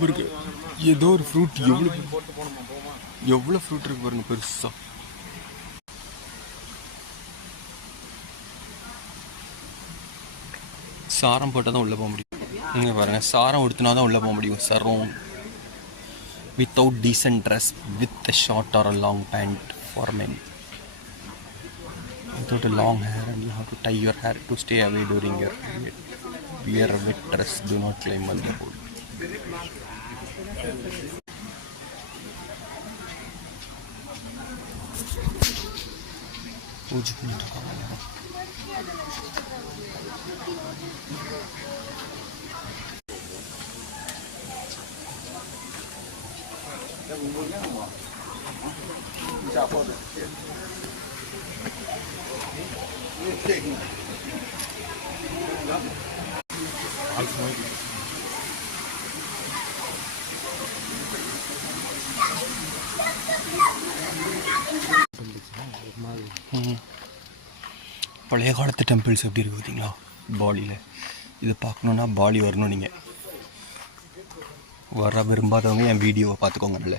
இருக்கு ஏதோ ஒரு ஃப்ரூட் எவ்வளோ ஃப்ரூட் இருக்கு பாருங்க பெருசா. சாரம் போட்டால் தான் உள்ளே போக முடியும். இங்கே பாருங்கள், சாரம் உடுத்தினா தான் உள்ளே போக முடியும். சரம் without decent dress with a short or a long pant for men. Without a long hair and you have to tie your hair to stay away during your period. Wear a wet dress, do not climb on the pole. பூஜை பண்ணிட்டு இருக்காங்க. பழைய காலத்து temples எப்படி இருக்குது பார்த்தீங்களா பாலியில். இது பார்க்கணுன்னா பாலி வரணும். நீங்கள் வர விரும்பாதவங்க என் வீடியோவை பார்த்துக்கோங்க. நல்ல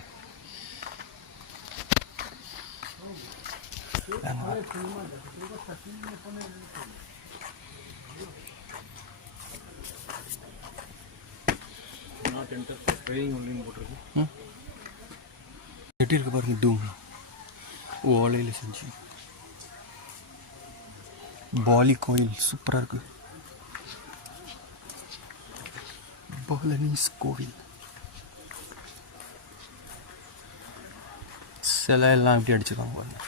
எப்படி இருக்கு பாருங்க. டூம் ஓலையில் செஞ்சு பாலி கோயில் சூப்பராக இருக்கு. பாலனீஸ் கோவில் சிலை எல்லாம் எப்படி அடிச்சிருக்காங்க பாருங்க.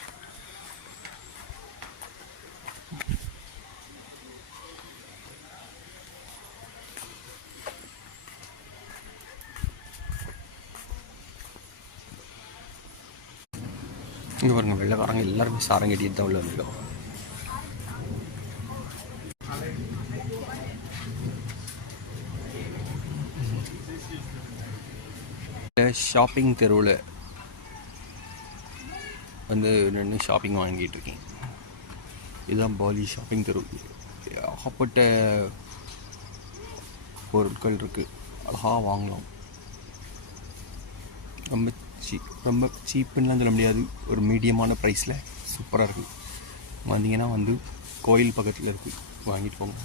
இங்கே பாருங்க, வெள்ளைக்காரங்க எல்லாருமே சாரம் கட்டிட்டு தான் உள்ள வந்துருக்கோம். ஷாப்பிங் தெருவில் வந்து நின்று ஷாப்பிங் வாங்கிட்டு இருக்கேன். இதுதான் பாலி ஷாப்பிங் தெரு. ஏகப்பட்ட பொருட்கள் இருக்குது, அழகாக வாங்கலாம். ரொம்ப சீப்புன்னெலாம் சொல்ல முடியாது, ஒரு மீடியமான ப்ரைஸில் சூப்பராக இருக்குது. வந்தீங்கன்னா வந்து கோயில் பக்கத்தில் இருக்குது, வாங்கிட்டு போங்க.